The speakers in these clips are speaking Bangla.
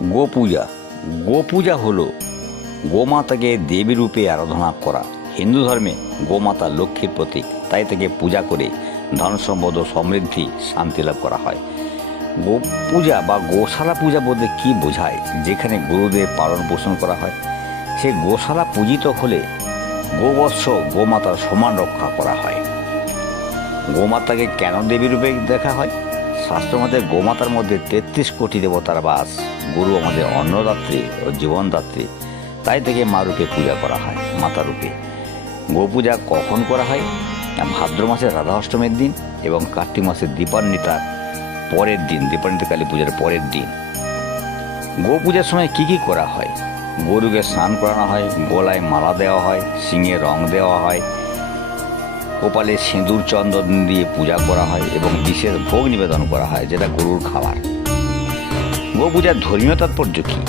গোপূজা। গোপূজা হলো গোমাতাকে দেবী রূপে আরাধনা করা। হিন্দু ধর্মে গোমাতা লক্ষ্মীর প্রতীক, তাই তাকে পূজা করে ধন সম্পদ ও সমৃদ্ধি শান্তি লাভ করা হয়। গো পূজা বা গোশালা পূজা বলতে কি বোঝায়? যেখানে গরুদের পালন পোষণ করা হয়, সে গোশালা পূজিত হলে গোবৎস গোমাতার সমান রক্ষা করা হয়। গোমাতাকে কেন দেবী রূপে দেখা হয়? শাস্ত্রমতে গোমাতার মধ্যে তেত্রিশ কোটি দেবতার বাস। গুরু আমাদের অন্নদাত্রী ও জীবনদাত্রী। তাই থেকে মা রূপে পূজা করা হয়, মাতা রূপে। গোপূজা কখন করা হয়? ভাদ্র মাসের রাধা অষ্টমীর দিন এবং কার্তিক মাসের দীপান্বিতার পরের দিন দীপান্বিতা কালী পূজার পরের দিন। গো পূজার সময় কি কি করা হয়? গরুকে স্নান করানো হয়, গলায় মালা দেওয়া হয় শিঙে রং দেওয়া হয় কপালে সিঁদুর চন্দন দিয়ে পূজা করা হয় এবং বিশেষ ভোগ নিবেদন করা হয়, যেটা গরুর খাবার। গো পূজার ধর্মীয় তাৎপর্য কী?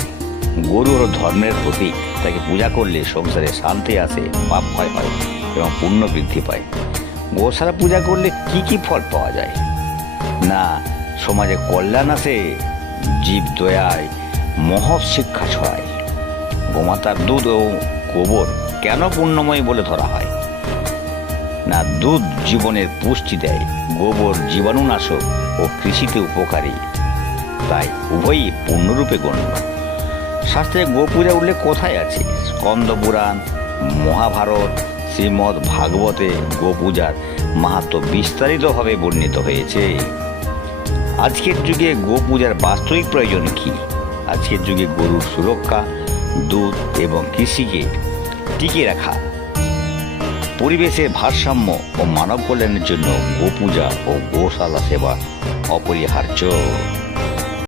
গরু হলো ধর্মের প্রতীক, তাকে পূজা করলে সংসারে শান্তি আসে, পাপ ক্ষয় হয় এবং পুণ্য বৃদ্ধি পায়। গোশালা পূজা করলে কি কি ফল পাওয়া যায়? না, সমাজে কল্যাণ আসে, জীব দয়ায়, মহৎ শিক্ষা ছড়ায়। গোমাতার দুধ ও গোবর কেন পুণ্যময় বলে ধরা হয়? না দুধ জীবনের পুষ্টি দেয়, গোবর জীবাণুনাশক ও কৃষিতে উপকারী। তাই উভয়ই পূর্ণরূপে গণ্য। শাস্ত্রে গোপূজা উল্লেখ কোথায় আছে? স্কন্দ পুরাণ, মহাভারত, শ্রীমদ্ ভাগবতে গোপূজার মাহাত্ম বিস্তারিতভাবে বর্ণিত হয়েছে। আজকের যুগে গোপূজার বাস্তবিক প্রয়োজন কি? আজকের যুগে গরুর সুরক্ষা, দুধ এবং কৃষিকে টিকিয়ে রাখা পরিবেশের ভারসাম্য ও মানব কল্যাণের জন্য গোপূজা ও গোশালা সেবা অপরিহার্য।